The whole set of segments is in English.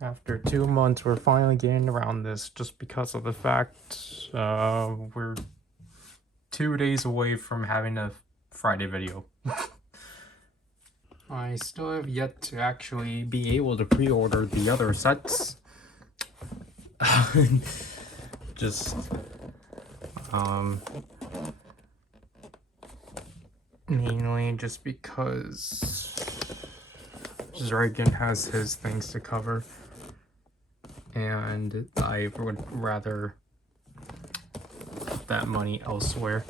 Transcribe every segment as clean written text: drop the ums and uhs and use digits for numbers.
After 2 months, we're finally getting around this just because of the fact we're 2 days away from having a Friday video. I still have yet to actually be able to pre-order the other sets. Just mainly just because Ryder has his things to cover, and I would rather put that money elsewhere.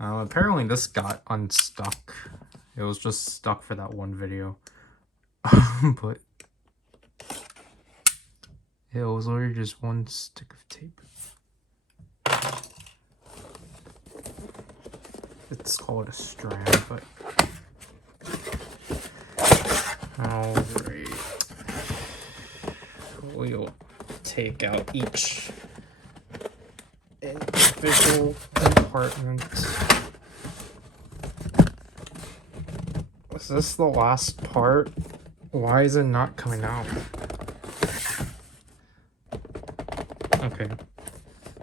Apparently this got unstuck. It was just stuck for that one video. But it was literally just one stick of tape. It's called a strand, but alright. We'll take out each individual compartment. Is this the last part? Why is it not coming out? Okay.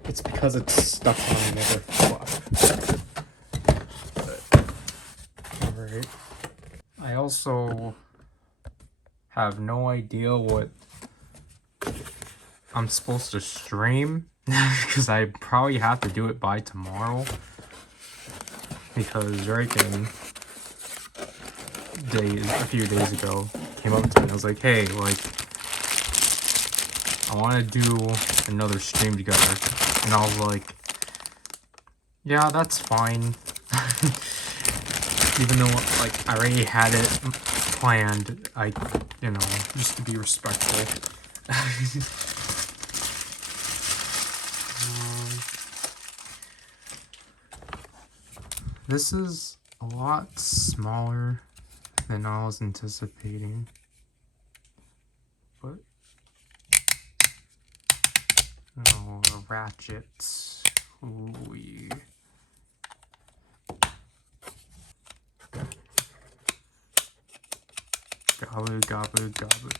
It's because it's stuck on the other flap. Alright. I also have no idea what I'm supposed to stream because I probably have to do it by tomorrow, because Ryder a few days ago came up to me and was like, hey, like, I want to do another stream together, and I was like, yeah, that's fine. Even though, like, I already had it planned, you know, just to be respectful. This is a lot smaller than I was anticipating, but oh, a ratchet. Ooh. Gobble, gobble, gobble.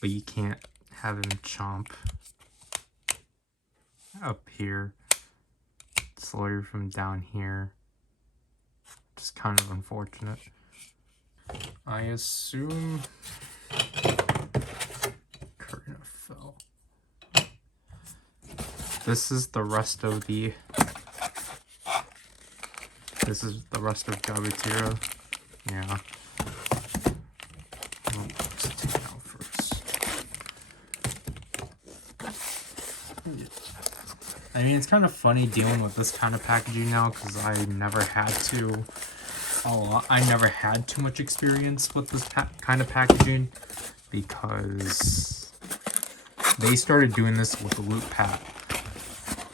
But you can't have him chomp up here. Slowly from down here. Just kind of unfortunate. I assume curtain fell. This is the rest of the. This is the rest of Gabatira. Yeah. Let's take it out first. I mean, it's kind of funny dealing with this kind of packaging now, because I never had to. I never had too much experience with this kind of packaging, because they started doing this with the loot pack,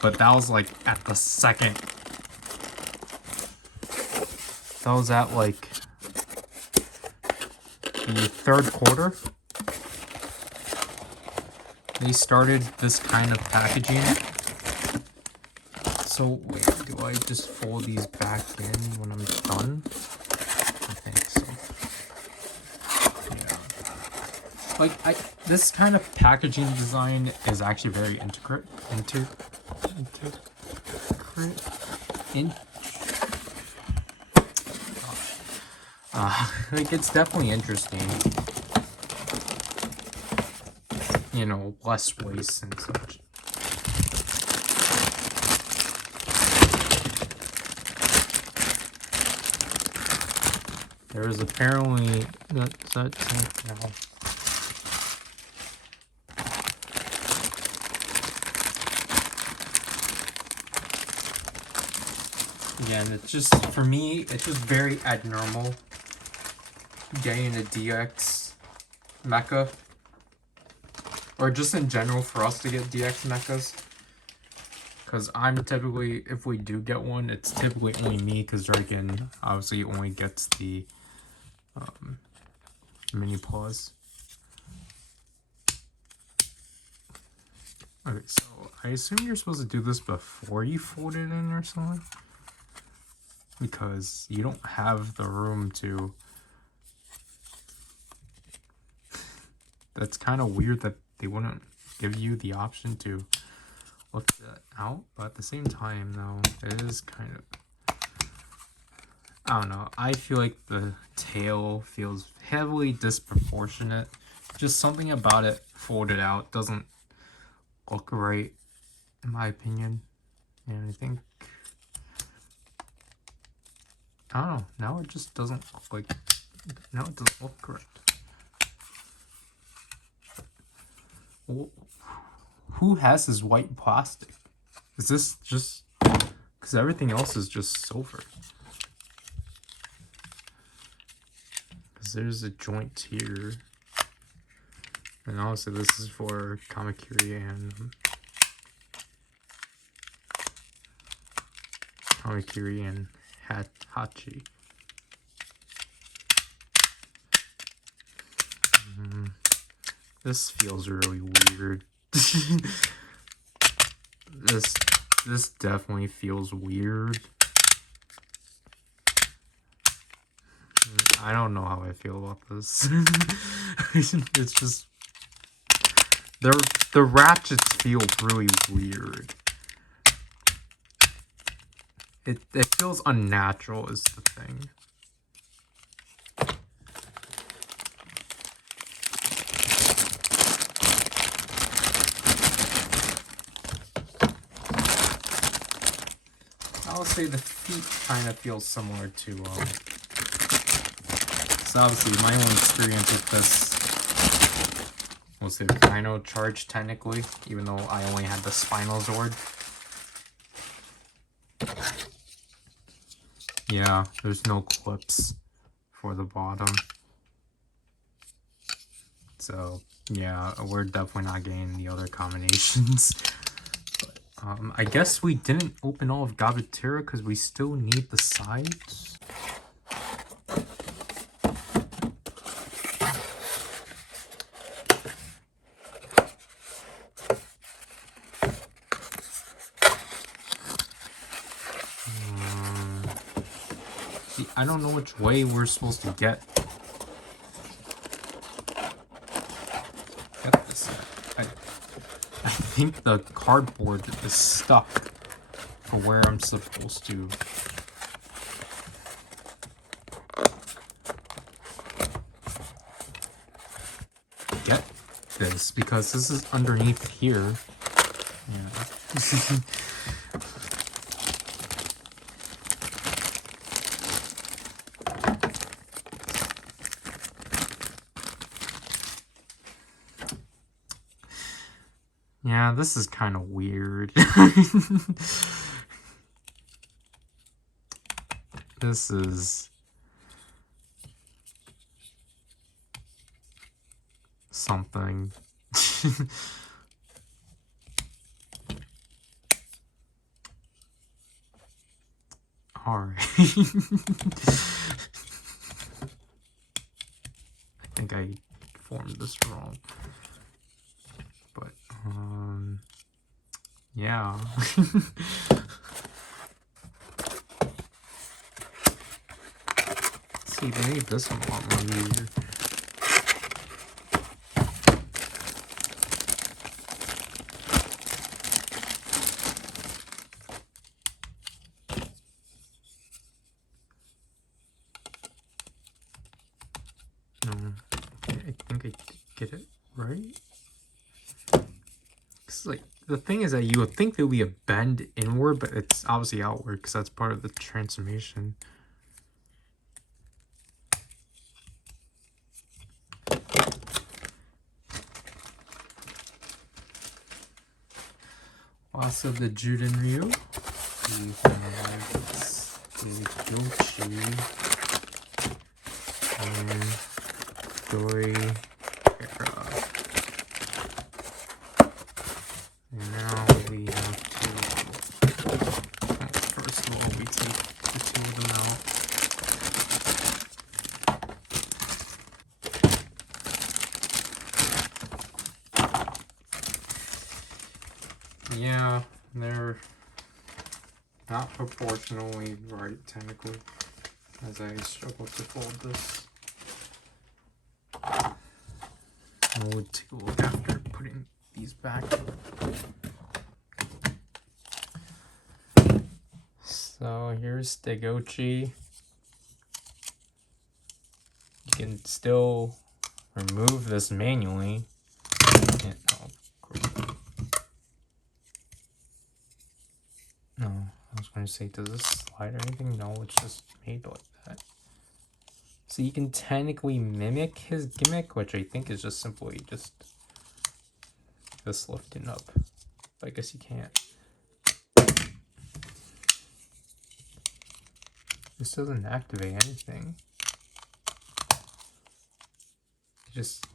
but that was like at the second. That was at like the third quarter. They started this kind of packaging. So wait, do I just fold these back in when I'm done? I think so. Yeah. Like this kind of packaging design is actually very like it's definitely interesting. You know, less waste and such. There is apparently no. Again, it's just, for me, it's just very abnormal getting a DX mecha, or just in general for us to get DX mechas. Because I'm typically, if we do get one, it's typically only me, because Ryder obviously only gets the mini paws. Okay, so I assume you're supposed to do this before you fold it in or something, because you don't have the room to That's kind of weird that they wouldn't give you the option to look that out, but at the same time, though, it is kind of, I don't know, I feel like the tail feels heavily disproportionate. Just something about it folded out doesn't look right, in my opinion. And I think, I don't know, now it just doesn't look like, now it doesn't look correct. Who has this white plastic? Is this just, because everything else is just silver. Because there's a joint here. And also this is for Kamakiri and Hachi. This feels really weird. This definitely feels weird. I don't know how I feel about this. It's just the ratchets feel really weird. It feels unnatural is the thing. I'll say the feet kind of feel similar to, so obviously my own experience with this was the Rhino charge technically, even though I only had the Spinal Zord. Yeah, there's no clips for the bottom. So, yeah, we're definitely not getting the other combinations. I guess we didn't open all of Gabatera because we still need the sides. See, I don't know which way we're supposed to get this. I think the cardboard is stuck for where I'm supposed to. Get this, because this is underneath here. Yeah. Yeah, this is kind of weird. This is something. Alright. I think I formed this wrong. But, yeah. See, they made this one a lot more easier. Okay, I think I get it right. Cause like the thing is that you would think there would be a bend inward, but it's obviously outward because that's part of the transformation. Also the Juden Ryu. We have the Kyoshi and Kyoryujin. And now we have to, first of all, we take the two of them out. Yeah, they're not proportionally right, technically, as I struggle to fold this. we'll take a look after putting these back. So here's Degochi. You can still remove this manually. No, I was going to say, does this slide or anything? No, it's just made like that. So you can technically mimic his gimmick, which I think is just simply just this lifting up. But I guess you can't. This doesn't activate anything. It just...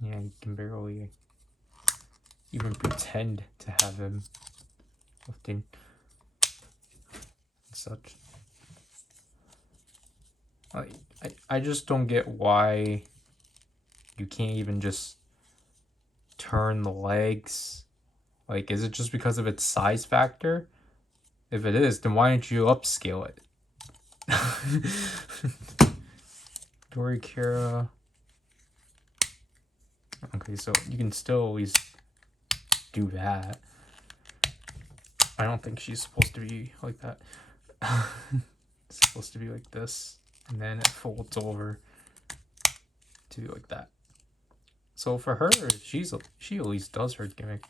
yeah, you can barely even pretend to have him lifting and such. Like, I just don't get why you can't even just turn the legs. Like, is it just because of its size factor? If it is, then why don't you upscale it? Kyoryujin. Okay, so you can still at least do that. I don't think she's supposed to be like that. It's supposed to be like this, and then it folds over to be like that. So for her, she at least does her gimmick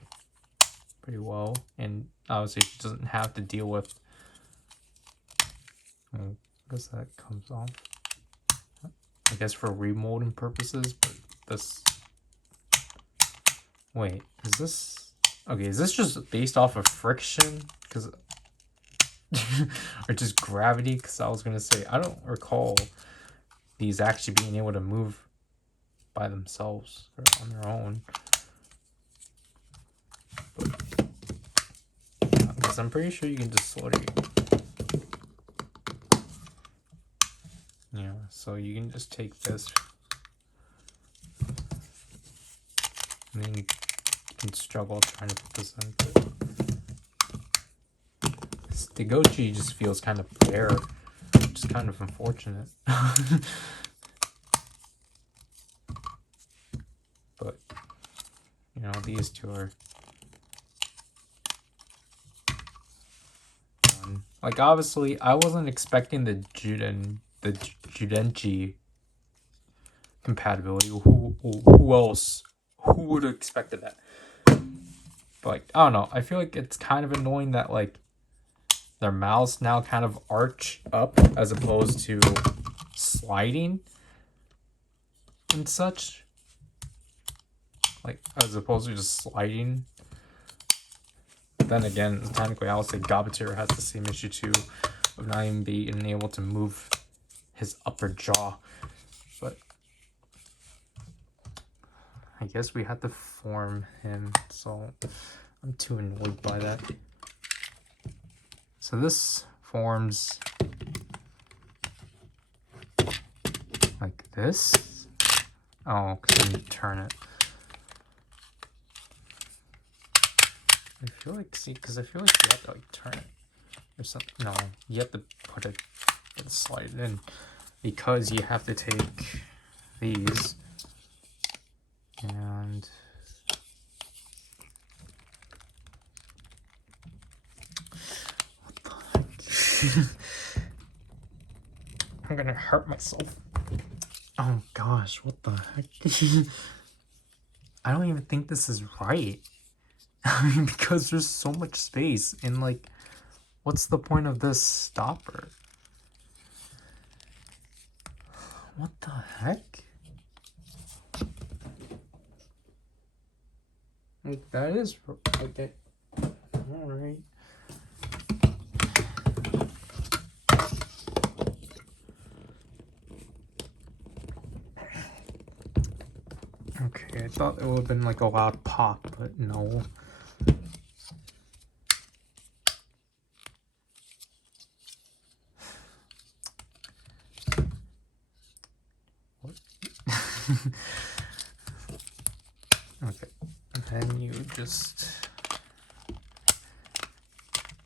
pretty well, and obviously she doesn't have to deal with. I guess that comes off. I guess for remolding purposes, but this. Wait, is this okay? Is this just based off of friction? Because or just gravity? Because I was gonna say I don't recall these actually being able to move by themselves or on their own. Because I'm pretty sure you can just sort of. Yeah, so you can just take this, and then you can struggle trying to put this in. Degochi just feels kind of bare, which is kind of unfortunate. But, you know, these two are done. Like, obviously, I wasn't expecting the Judenchi compatibility. Who else? Who would have expected that? But, like, I don't know. I feel like it's kind of annoying that, like, their mouths now kind of arch up as opposed to sliding and such. Like, as opposed to just sliding. Then again, technically, I would say Gabatir has the same issue too of not even being able to move his upper jaw. But I guess we had to form him, so I'm too annoyed by that. So this forms like this. Oh, because you turn it. I feel like, see, because I feel like you have to like turn it or something. No, you have to put it, slide it in, because you have to take these and what the heck? I'm gonna hurt myself. Oh gosh, what the heck? I don't even think this is right. Because there's so much space, and like, what's the point of this stopper? What the heck? Like, that is okay. Alright. Okay, I thought it would have been like a loud pop, but no. Okay, and then you just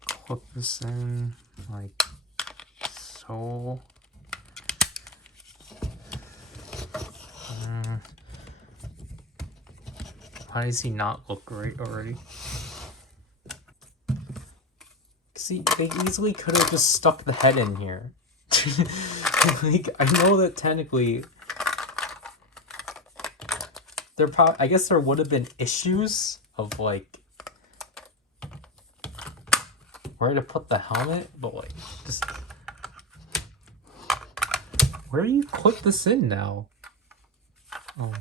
clip this in like so. How does he not look great already? See, they easily could have just stuck the head in here. Like, I know that technically there probably, I guess there would have been issues of like where to put the helmet, but like just where do you put this in now? Oh.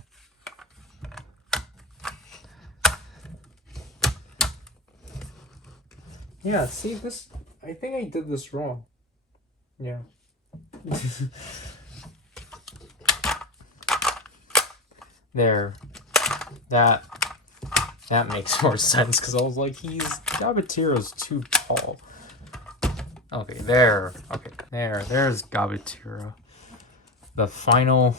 Yeah, see this, I think I did this wrong. Yeah. There. That makes more sense, because I was like, Gabatiro's too tall. Okay, there. Okay, there's Gabatiro. The final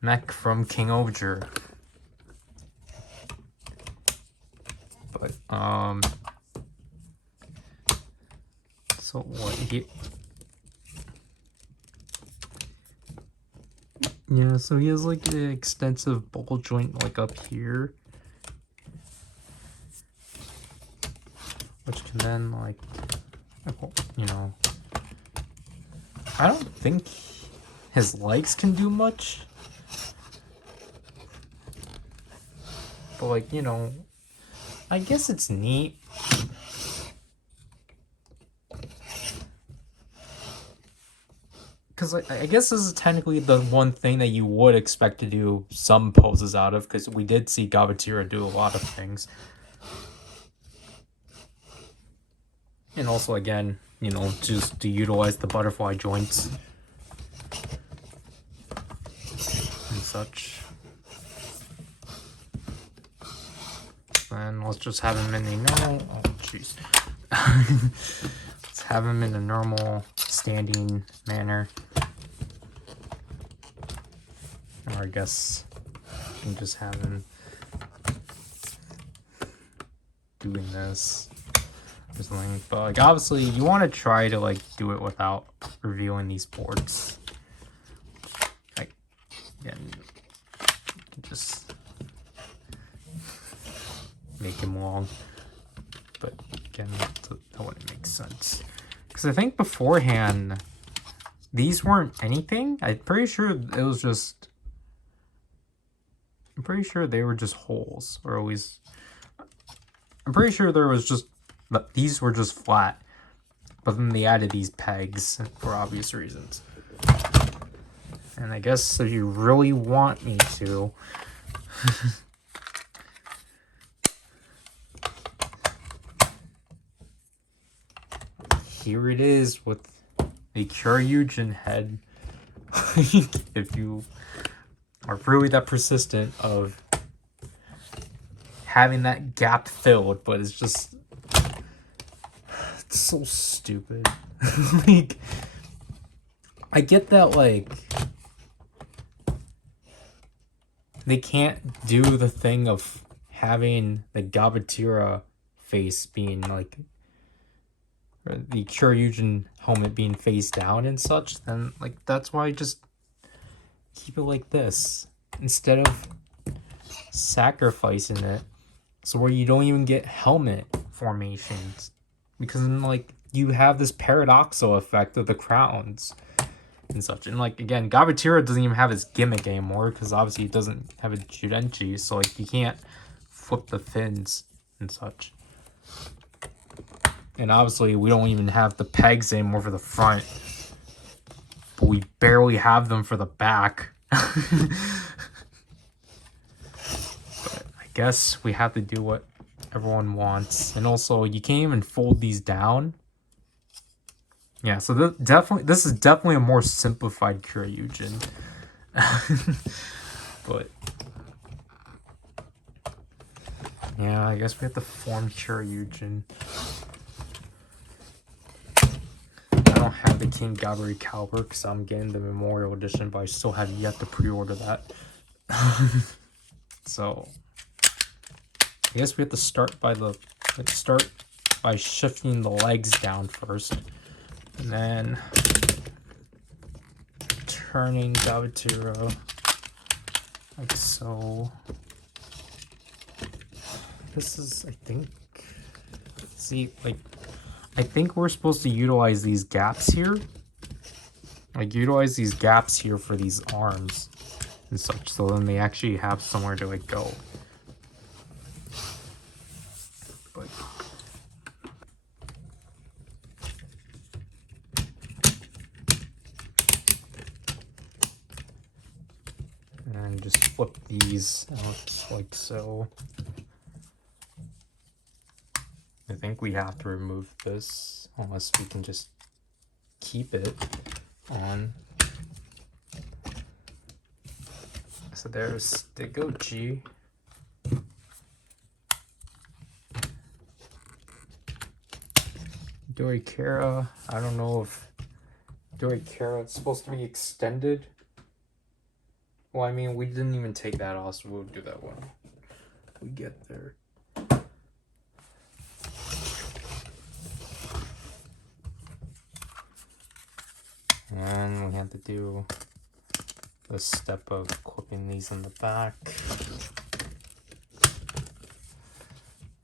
mech from King-Ohger. But, so what yeah, so he has like an extensive ball joint like up here, which can then like, you know, I don't think his legs can do much, but like, you know, I guess it's neat. Because I guess this is technically the one thing that you would expect to do some poses out of, because we did see Gabatiro do a lot of things. And also, again, you know, just to utilize the butterfly joints and such. And let's just have him in a normal, oh jeez. Let's have him in a normal standing manner. Or I guess you can just have him doing this or something. But like, obviously you want to try to like do it without revealing these boards. Like, again, just make him long. But again, that wouldn't make sense. Because I think beforehand, these weren't anything. I'm pretty sure it was just... I'm pretty sure they were just holes, or always... I'm pretty sure there was just... These were just flat. But then they added these pegs for obvious reasons. And I guess if you really want me to... Here it is with the Kyoryujin head. If you are really that persistent of having that gap filled, but it's just, it's so stupid. Like, I get that, like, they can't do the thing of having the Gabatira face being like, the Kyoryujin helmet being face down and such, then like that's why I just keep it like this instead of sacrificing it so where you don't even get helmet formations, because then like you have this paradoxical effect of the crowns and such. And like, again, Gabatira doesn't even have his gimmick anymore because obviously he doesn't have a Judenchi, so like you can't flip the fins and such. And obviously, we don't even have the pegs anymore for the front. But we barely have them for the back. But I guess we have to do what everyone wants. And also, you can't even fold these down. Yeah, so this is definitely a more simplified Kyoryujin. But yeah, I guess we have to form Kyoryujin. I don't have the King-Ohger caliber because I'm getting the Memorial Edition, but I still have yet to pre-order that. So I guess we have to start by shifting the legs down first, and then turning Gabatiro like so. this is, I think, see, like, I think we're supposed to utilize these gaps here. Like, utilize these gaps here for these arms and such, so then they actually have somewhere to, like, go. But and just flip these out like so. I think we have to remove this, unless we can just keep it on. So there's the Goji. Dorikara, I don't know if Dorikara is supposed to be extended. Well, I mean, we didn't even take that off, so we'll do that when we get there. And we have to do the step of clipping these in the back.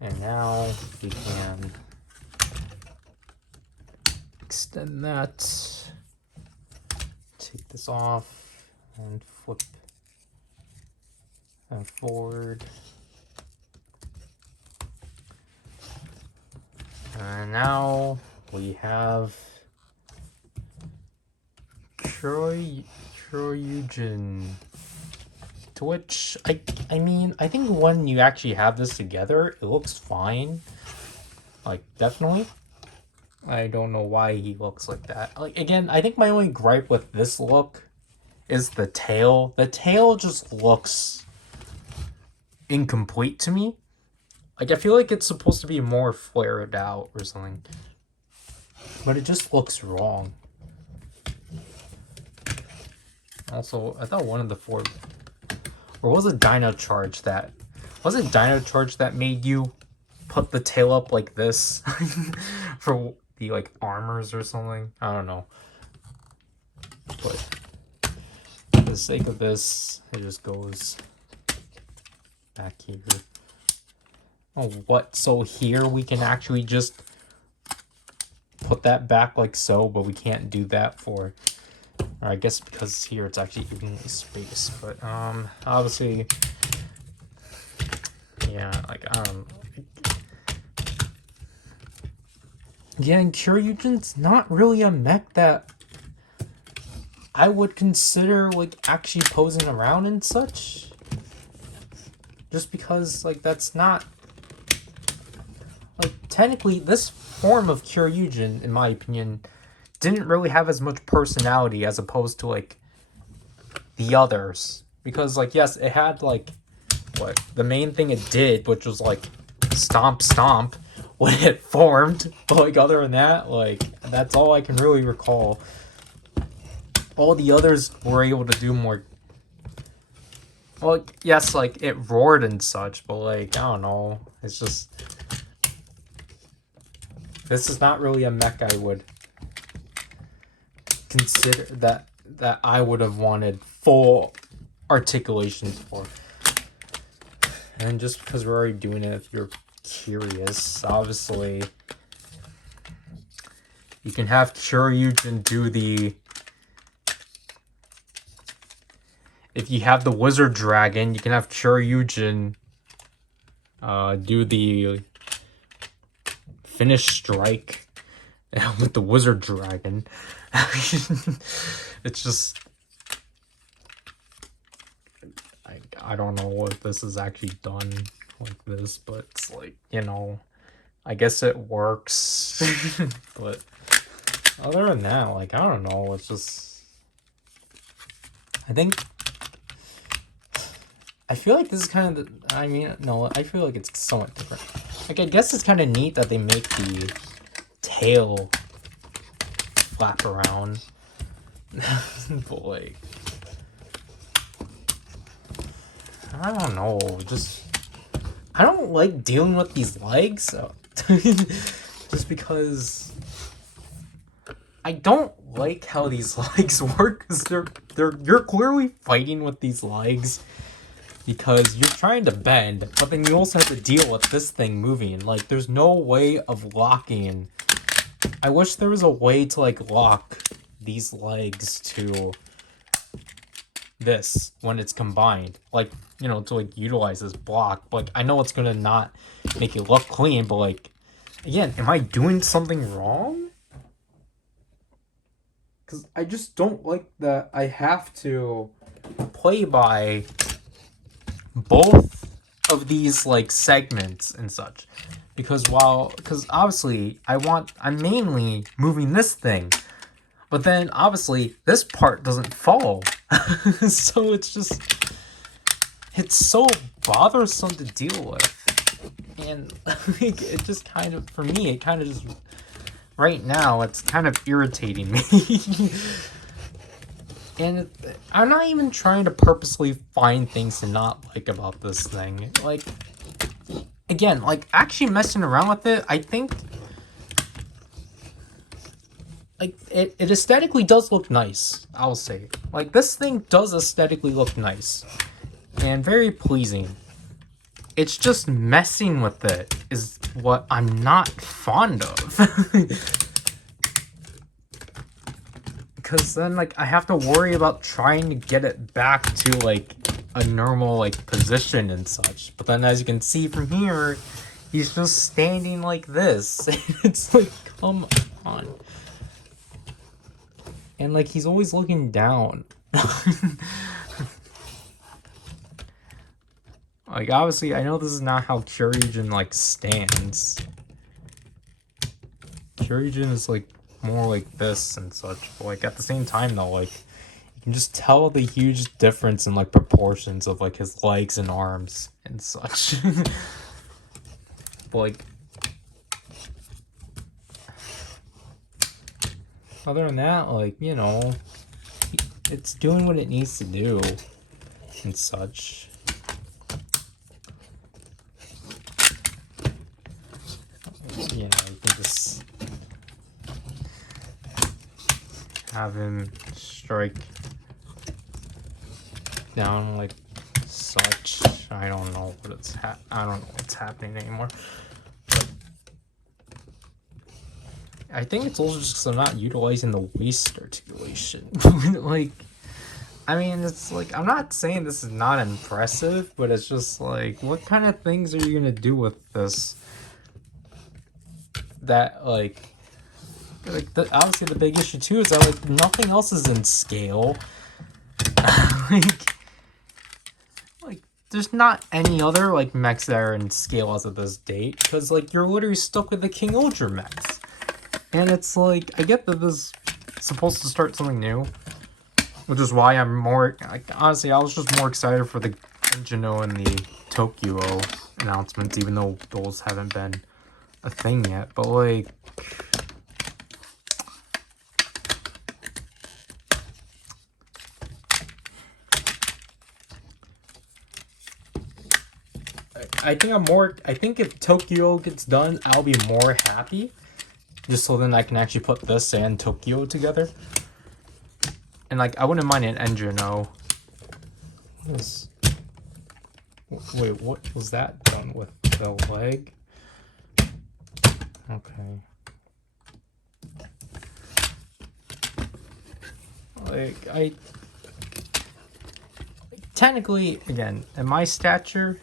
And now we can extend that, take this off, and flip and forward. And now we have Kyoryujin, to which I mean, I think when you actually have this together, it looks fine. Like, definitely. I don't know why he looks like that. Like, again, I think my only gripe with this look is the tail. The tail just looks incomplete to me. Like, I feel like it's supposed to be more flared out or something, but it just looks wrong. Also, I thought one of the four, or was it Dino Charge that made you put the tail up like this for the like armors or something? I don't know. But for the sake of this, it just goes back here. Oh, what? So here we can actually just put that back like so, but we can't do that for, or I guess because here it's actually evenly spaced, but obviously, yeah, like, I don't know. Yeah, and Kyoryujin's not really a mech that I would consider, like, actually posing around and such. Just because, like, that's not, like, technically, this form of Kyoryujin, in my opinion, didn't really have as much personality as opposed to, like, the others. Because, like, yes, it had, like, what, the main thing it did, which was, like, stomp, stomp, when it formed. But, like, other than that, like, that's all I can really recall. All the others were able to do more. Well, yes, like, it roared and such, but, like, I don't know. It's just, this is not really a mech I would consider that I would have wanted full articulations for. And just because we're already doing it, if you're curious, obviously you can have Kyoryujin do the, if you have the wizard dragon, you can have Kyoryujin do the finish strike with the wizard dragon. It's just, I don't know if this is actually done like this, but it's like, you know, I guess it works. But other than that, like, I don't know, it's just, I feel like this is kind of the, I mean, no, I feel like it's somewhat different. Like, I guess it's kind of neat that they make the tail flap around. But, like, I don't know, just, I don't like dealing with these legs, so just because I don't like how these legs work, because you're clearly fighting with these legs, because you're trying to bend, but then you also have to deal with this thing moving. Like, there's no way of locking. I wish there was a way to, like, lock these legs to this when it's combined. Like, you know, to, like, utilize this block. But, like, I know it's gonna not make it look clean, but, like, again, am I doing something wrong? Because I just don't like that I have to play by both of these, like, segments and such. Because obviously I'm mainly moving this thing, but then obviously this part doesn't follow. So it's so bothersome to deal with. And like, it just kind of, for me, it kind of just, right now, it's kind of irritating me. And I'm not even trying to purposely find things to not like about this thing. Like, again, like, actually messing around with it, I think, like, it aesthetically does look nice, I'll say. Like, this thing does aesthetically look nice. And very pleasing. It's just messing with it is what I'm not fond of. Because then, like, I have to worry about trying to get it back to, like, a normal, like, position and such. But then, as you can see from here, he's just standing like this. It's like, come on. And, like, he's always looking down. Like, obviously, I know this is not how Kyoryujin, like, stands. Kyoryujin is, like, more like this and such, but, like, at the same time, though, like, you can just tell the huge difference in, like, proportions of, like, his legs and arms and such. But, like, other than that, like, you know, it's doing what it needs to do and such. You know, you can just have him strike down like such. I don't know what I don't know what's happening anymore. But I think it's also just because I'm not utilizing the waist articulation. Like, I mean, it's like, I'm not saying this is not impressive, but it's just like, what kind of things are you gonna do with this? That, like obviously the big issue too is that, like, nothing else is in scale. like there's not any other, like, mechs that are in scale as of this date, because, like, you're literally stuck with the King-Ohger mechs. And it's like, I get that this is supposed to start something new, which is why I'm more, like, honestly, I was just more excited for the Geno and the Tokyo announcements, even though those haven't been a thing yet. But, like, I think if Tokyo gets done, I'll be more happy. Just so then I can actually put this and Tokyo together. And, like, I wouldn't mind an Engino. Wait, what was that done with the leg? Okay. Like, technically, again, at my stature,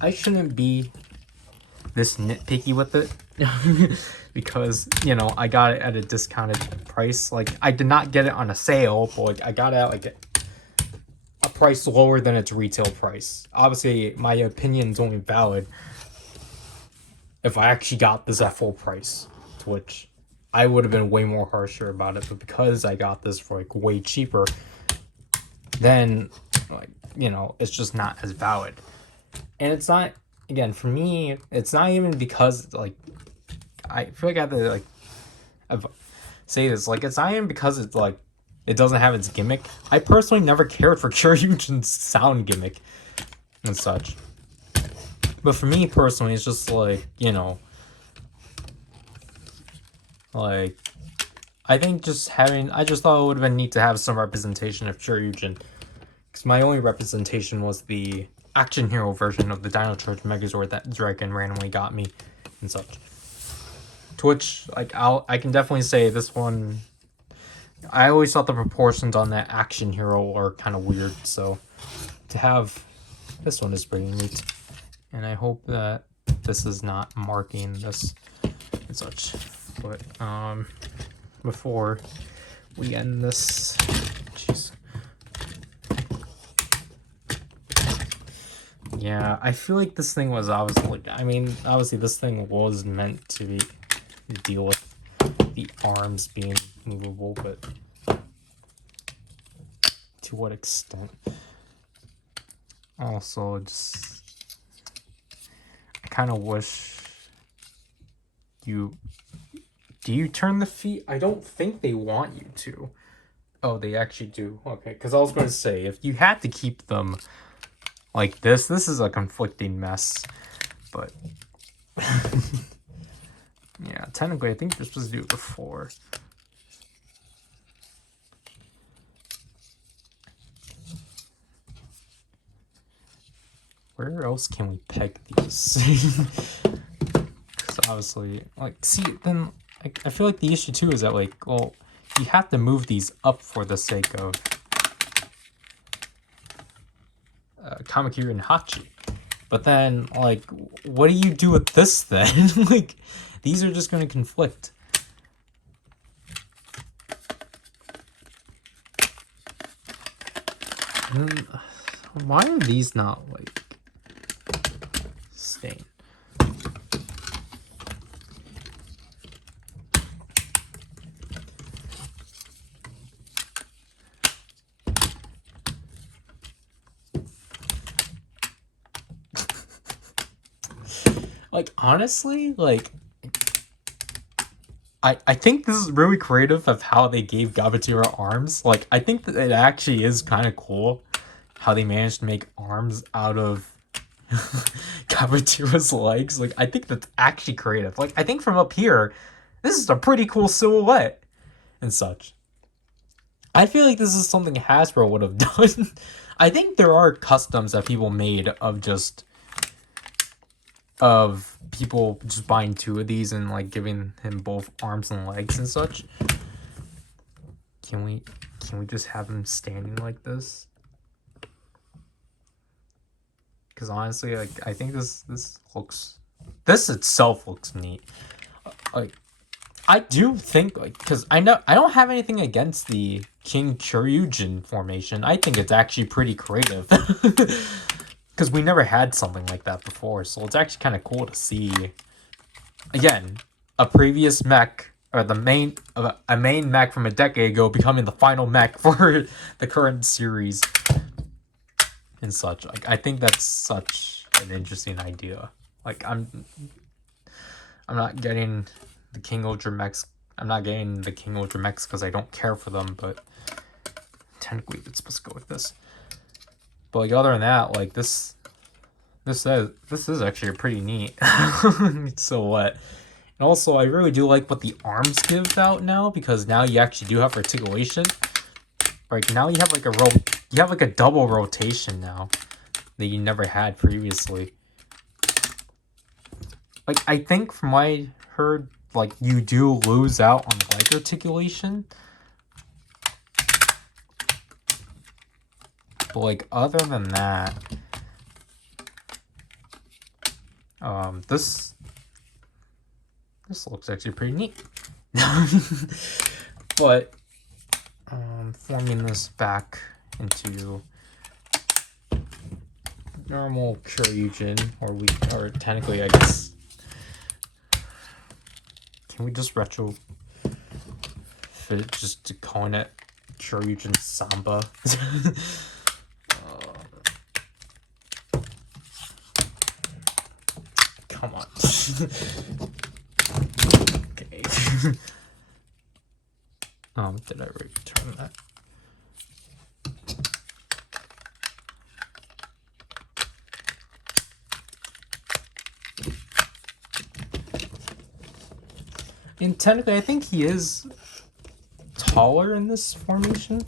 I shouldn't be this nitpicky with it. Because, you know, I got it at a discounted price. Like, I did not get it on a sale, but, like, I got it at, like, a price lower than its retail price. Obviously, my opinion's only valid if I actually got this at full price, to which I would have been way more harsher about it. But because I got this for, like, way cheaper, then, like, you know, it's just not as valid. And it's not, again, for me, it's not even because, like, I feel like I have to, like, say this, like, it's not even because it's, like, it doesn't have its gimmick. I personally never cared for Kyoryujin's sound gimmick and such. But for me personally, it's just, like, you know, like, I think I just thought it would have been neat to have some representation of Kyoryujin. Because my only representation was the action hero version of the Dino Charge Megazord that Dragon randomly got me and such. To which, like, I can definitely say this one, I always thought the proportions on that action hero are kind of weird, so to have this one is pretty neat. And I hope that this is not marking this and such. But before we end this, jeez. Yeah, I feel like this thing was obviously, I mean, obviously this thing was meant to deal with the arms being movable, but to what extent? Also, just, I kind of wish do you turn the feet? I don't think they want you to. Oh, they actually do. Okay, because I was going to say, if you had to keep them like this is a conflicting mess, but yeah, technically I think you're supposed to do it before. Where else can we peg these? Because obviously, like, see, then I feel like the issue too is that, like, well, you have to move these up for the sake of Kamakiri and Hachi. But then, like, what do you do with this then? Like, these are just going to conflict. And then, why are these not, like, staying? Like, honestly, like, I think this is really creative of how they gave Gabatira arms. Like, I think that it actually is kind of cool how they managed to make arms out of Gabatira's legs. Like, I think that's actually creative. Like, I think from up here, this is a pretty cool silhouette and such. I feel like this is something Hasbro would have done. I think there are customs that people made of people just buying two of these and, like, giving him both arms and legs and such. Can we just have him standing like this? Because honestly, like, I think this itself looks neat. Like, I do think, like, because I don't have anything against the King-Kyoryujin formation. I think it's actually pretty creative. Because we never had something like that before, so it's actually kind of cool to see. Again, a previous mech, or a main mech from a decade ago becoming the final mech for the current series and such. Like, I think that's such an interesting idea. Like, I'm not getting the King-Ohger mechs. I'm not getting the King-Ohger mechs because I don't care for them, but technically it's supposed to go with this. But, like, other than that, like, this is actually a pretty neat silhouette. And also, I really do like what the arms give out now, because now you actually do have articulation. Like, now you have like a double rotation now that you never had previously. Like, I think from what I heard, like, you do lose out on leg articulation. But, like, other than that, this looks actually pretty neat. But forming this back into normal Kyoryujin, or technically, I guess, can we just retro fit it just to calling it Kyoryujin Samba? Come on. Okay. Did I return that? And technically, I think he is taller in this formation.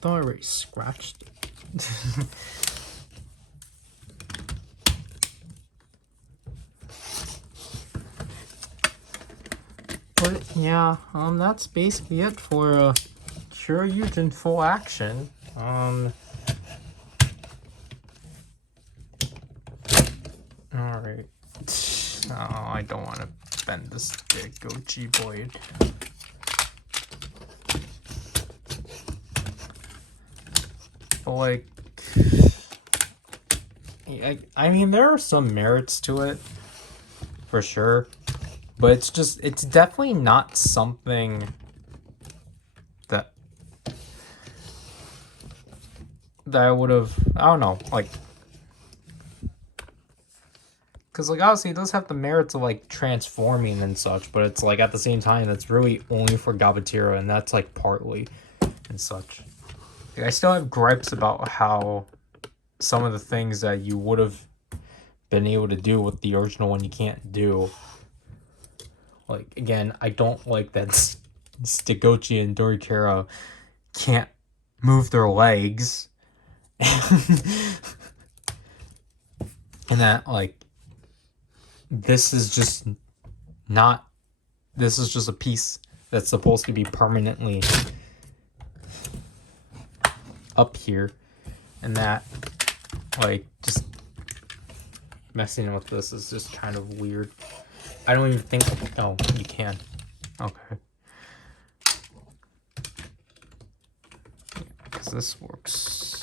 thought I already scratched it. But yeah, that's basically it for Kyoryujin full action. Alright. Oh, I don't want to bend this Gochi blade. But like, I mean, there are some merits to it, for sure. But it's definitely not something that I would have, I don't know, like, because, like, obviously it does have the merits of, like, transforming and such, but it's, like, at the same time, that's really only for Gabatira, and that's, like, partly and such. Like, I still have gripes about how some of the things that you would have been able to do with the original one you can't do. Like, again, I don't like that Stigochi and Dorikara can't move their legs. And that, like, this is just a piece that's supposed to be permanently up here, and that, like, just messing with this is just kind of weird. I don't even think, oh, you can. Okay. Because this works.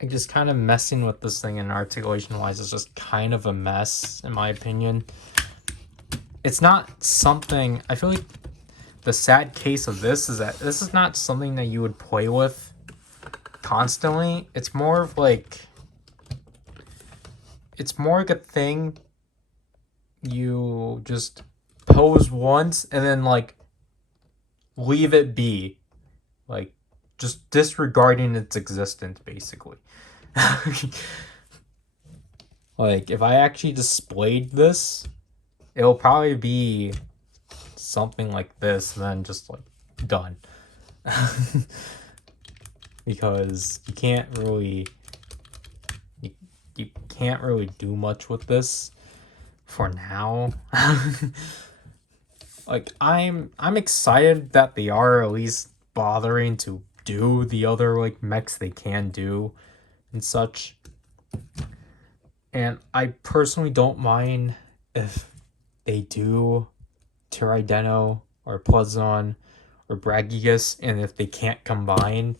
Like, just kind of messing with this thing and articulation wise is just kind of a mess, in my opinion. It's not something, I feel like the sad case of this is that this is not something that you would play with constantly. It's more of like, it's more like a thing you just pose once and then, like, leave it be. Like, just disregarding its existence, basically. Like, if I actually displayed this, it'll probably be something like this, and then just, like, done. Because you can't really do much with this for now. Like, I'm excited that they are at least bothering to do the other, like, mechs they can do and such. And I personally don't mind if they do Tyrannodeno or Plazon or Bragigus, and if they can't combine.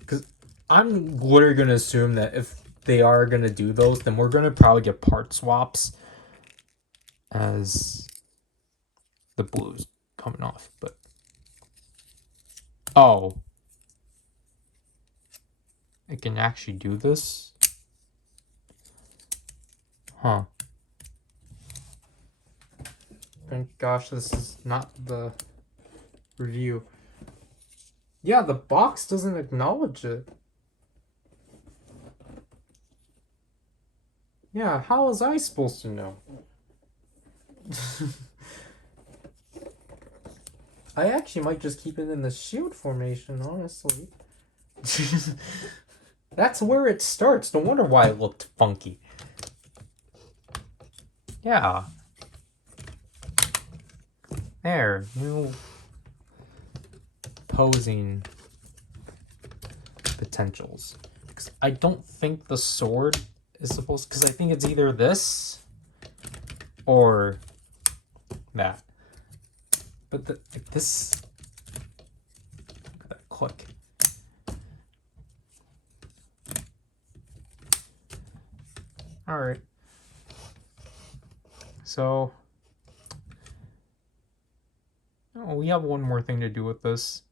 Because I'm literally going to assume that if they are going to do those, then we're going to probably get part swaps as the blues coming off. But oh, I can actually do this? Huh. Thank gosh, this is not the review. Yeah, the box doesn't acknowledge it. Yeah, how was I supposed to know? I actually might just keep it in the shield formation, honestly. That's where it starts. No wonder why it looked funky. Yeah. There, new posing potentials. Because I don't think the sword is supposed, because I think it's either this or that. But like this, look at that click. All right. So, oh, we have one more thing to do with this.